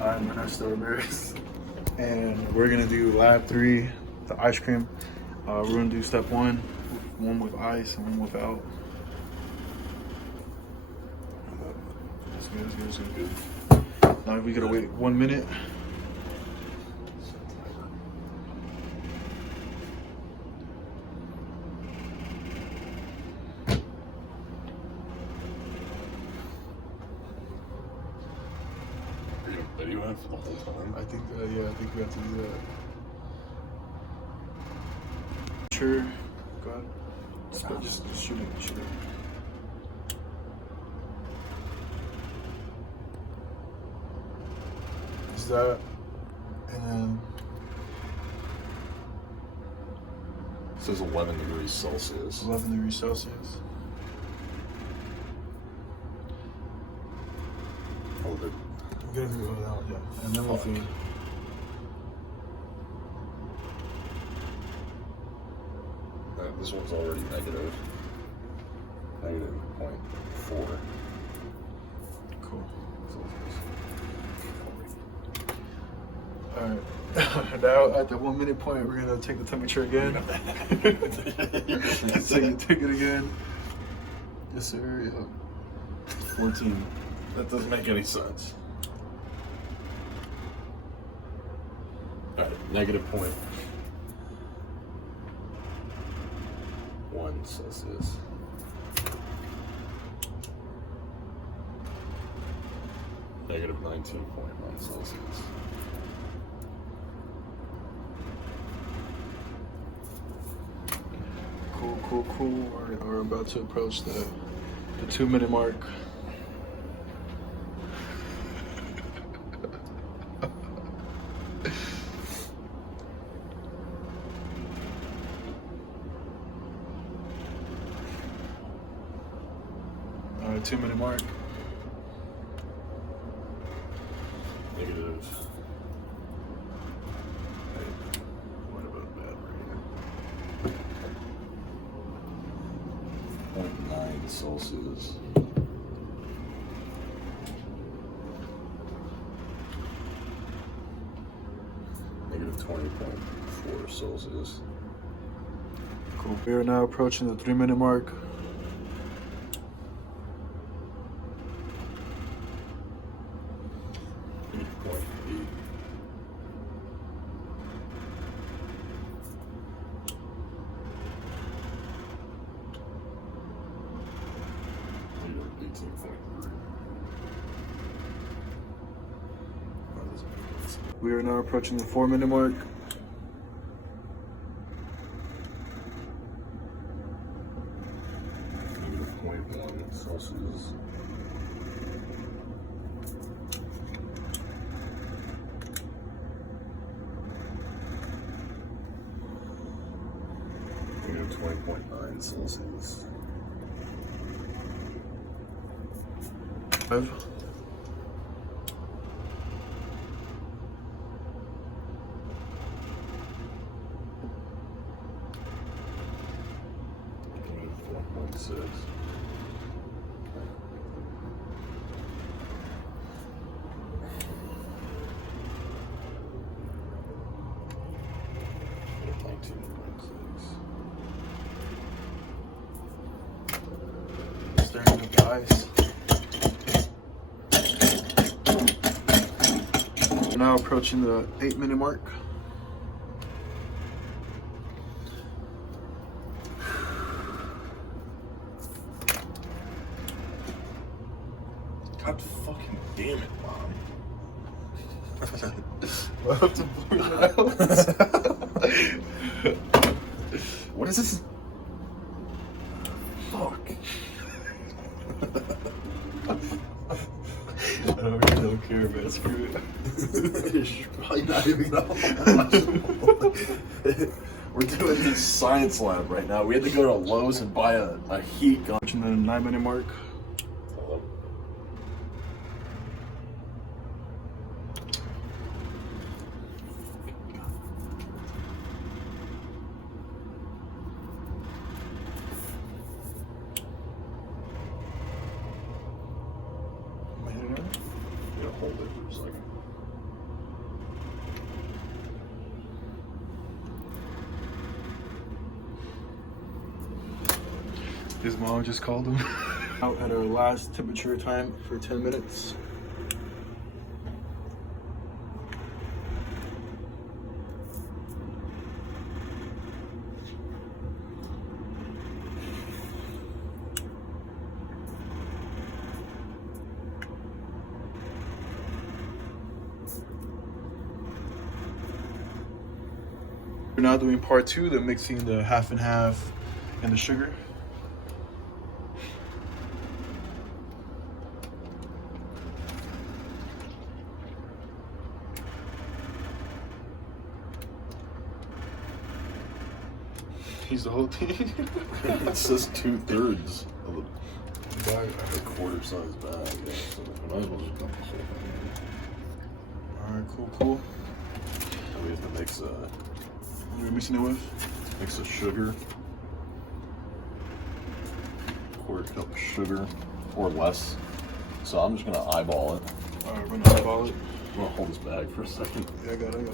I'm Ernesto Ramirez, and we're gonna do lab 3, the ice cream. We're gonna do step 1, one with ice and one without. That's good. Now we gotta wait 1 minute. Video in for the whole time? I think we have to do that. Sure. Go ahead. Just shoot it. Is that, and then It says 11 degrees Celsius. 11 degrees Celsius. Hold it. We're gonna do it out, yeah. And then we'll see. This one's already negative. -0.4. Cool. Celsius. Alright. Now at the 1 minute point, we're gonna take the temperature again. take it again. Yes, sir. Yeah. 14. That doesn't make any sense. Alright, -0.1 Celsius. -19.9 Celsius. Cool. We're about to approach the 2 minute mark. All right, 2 minute mark. Negative. What about battery? 0.9 Celsius. -20.4 Celsius. Cool. We are now approaching the 3 minute mark. We are now approaching the 4 minute mark. -0.1 Celsius. -20.9 Celsius. 5. -4.6. Stirring up the ice. We're now approaching the 8 minute mark. God fucking damn it, Mom. Up to 4 miles. What is this? Fuck. I don't care, man. Screw it. It's probably not even gonna We're doing this science lab right now. We had to go to Lowe's and buy a heat gun. Approaching the 9 minute mark. Yeah, hold it for a second. His mom just called him. Out at our last temperature time for 10 minutes. We're now doing part 2, the mixing the half and half and the sugar. He's the whole thing. It says 2/3 of the bag, a quarter size bag. Yeah, so I might as well just dump this whole thing in. Alright, cool. And we have to mix What are we mixing it with? the sugar. Quarter cup of sugar or less. So I'm just gonna eyeball it. Alright, we're gonna eyeball it. I'm gonna hold this bag for a second. Yeah, I got it.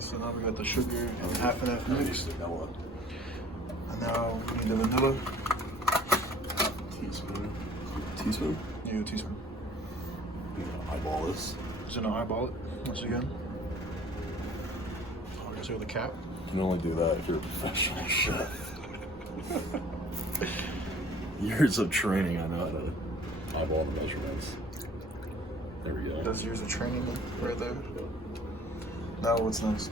So now we got the sugar and half and half mixed. And now we need the vanilla. Teaspoon. Teaspoon? Yeah, a teaspoon. I'm gonna eyeball this. Just gonna eyeball it once again. Oh, I guess with the cap. You can only do that if you're a professional chef. Years of training, I know how to eyeball the measurements. There we go. That's years of training right there. Now what's next?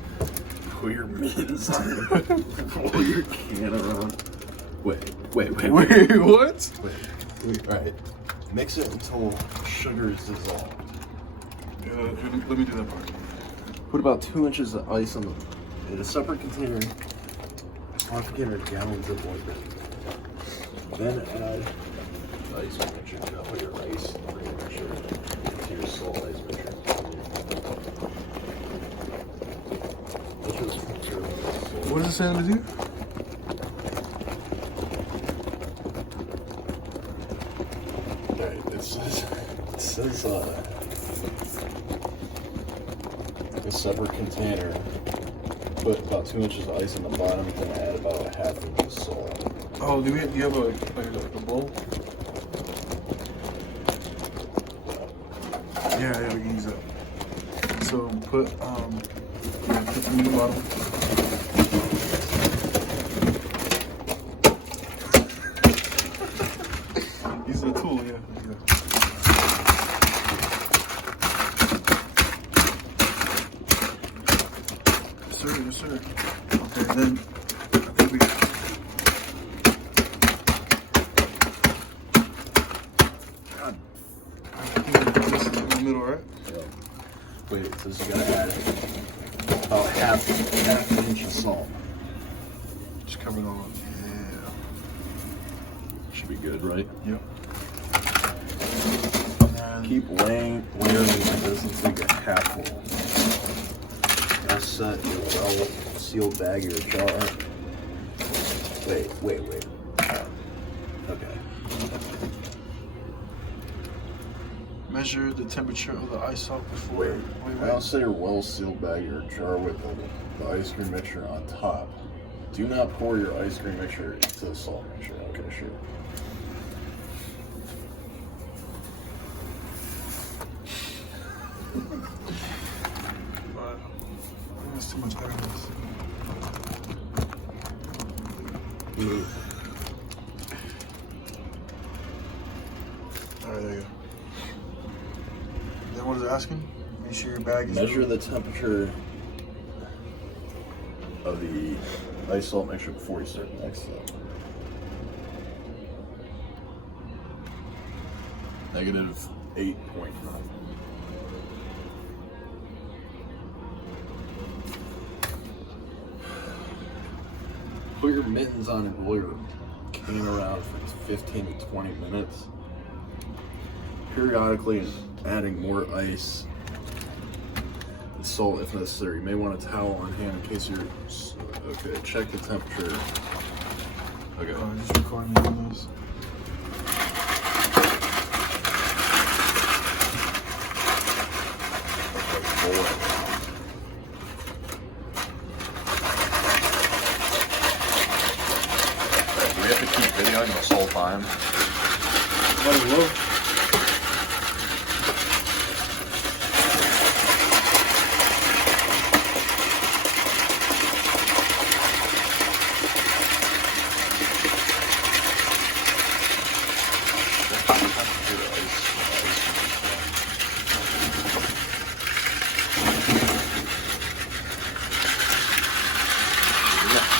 Pull your mittens, dude. Pull your can around. Wait. What? Wait. Alright. Mix it until sugar is dissolved. Let me do that part. Put about 2 inches of ice in a separate container. Half a gallon or gallons of water. Then add the ice mixture. Put your ice mixture into your salt ice mixture. What does it say to do? Okay, it says a separate container. Put about 2 inches of ice in the bottom, then add about a half inch of salt. Oh, do you have a bowl? Yeah, we can use that. So put some in the bottom. Use the tool, yeah. Yes, sir. Okay, then I think we this is in the middle, right? Yeah. Wait, it says you gotta add about half an inch of salt. Just cover it all up. Yeah. Should be good, right? Yep. And Keep layering like this until you get half full. Now set your well-sealed bag or jar. Wait. Okay. measure the temperature of the ice salt before. Now set your well-sealed bag or jar with the ice cream mixture on top. Do not pour your ice cream mixture into the salt mixture. Okay, sure. That's too much evidence. Alright, there you go. Then what is it asking? Make sure your bag is... Measure the temperature of the ice salt mixture before you start the next step. Negative 8.9. Put your mittens on and roll your cane around for 15 to 20 minutes. periodically adding more ice and salt if necessary. You may want a towel on hand in case you're okay. Check the temperature. Okay. Just recording me on this. Do we have to keep videoing this whole time? Might as well.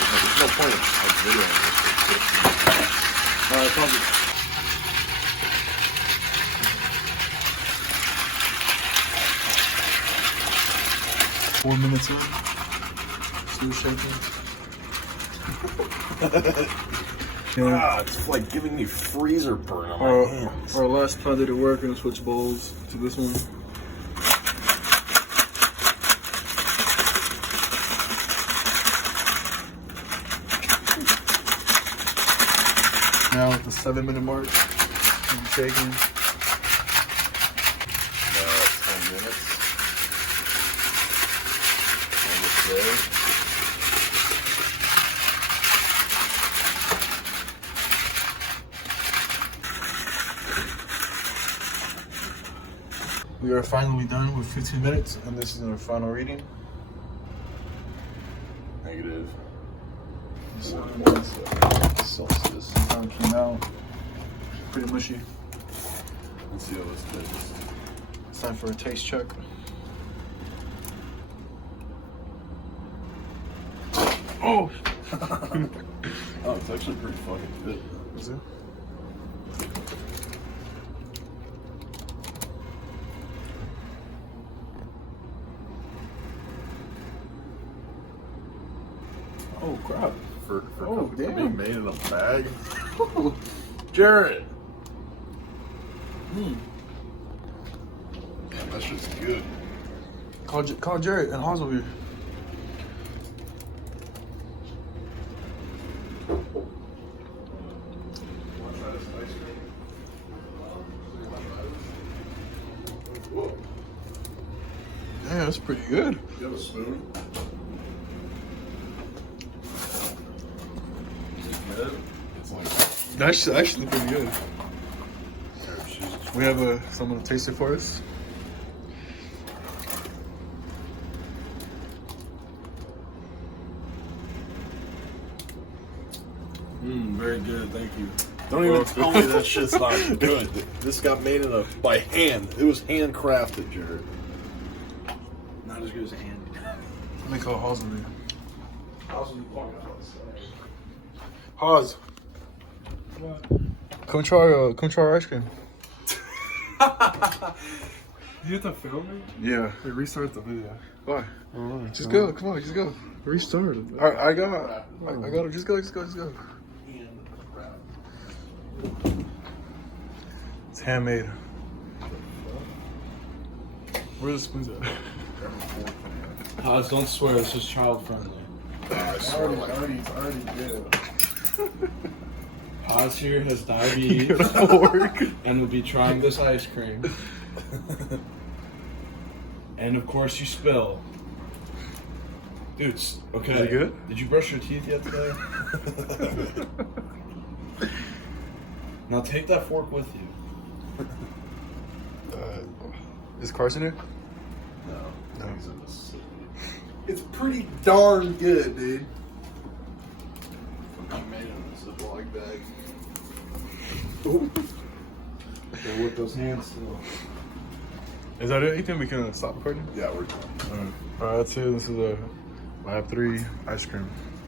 There's no point of videoing this. Probably. 4 minutes in. Still shaking. Yeah. It's like giving me freezer burn on my hands. Our last time did it work and switch bowls to this one. Now at the 7-minute mark, I'm shaking. 10 minutes. And it's there. We are finally done with 15 minutes, and this is our final reading. Negative. Celsius. How it came out. Pretty mushy. Let's see how this tastes. It's time for a taste check. Oh! Oh, it's actually pretty fucking good. Is it? Oh crap. For Oh, for damn. being made in a bag. Jared! Hmm. Damn, that's just good. Call Jared and Haas over here. Yeah, that's pretty good. You have a spoon? It's like That's actually pretty good. We have someone to taste it for us. very good, thank you. Don't even tell me that shit's not good. This got made by hand. It was handcrafted, Jared. Not as good as Andy. Let me call Haas over here. How's you talking about? Haas, come try our ice cream. You have to film me? Yeah. Hey, restart the video. Why? Just go. Come on, just go. Restart it. I got it. Just go. It's handmade. Where's the spoons at? Haas, don't swear. This is child friendly. I already did. Haas here has diabetes and will be trying this ice cream. And of course, you spill. Dude, okay. Is it good? Did you brush your teeth yet today? Now take that fork with you. Is Carson here? No. No. He's in the city. It's pretty darn good, dude. I made it in a Ziploc bag. Okay, with those hands still. Is that it? You think we can stop recording? Yeah, we're done. Alright, that's it. This is a Lab 3 ice cream.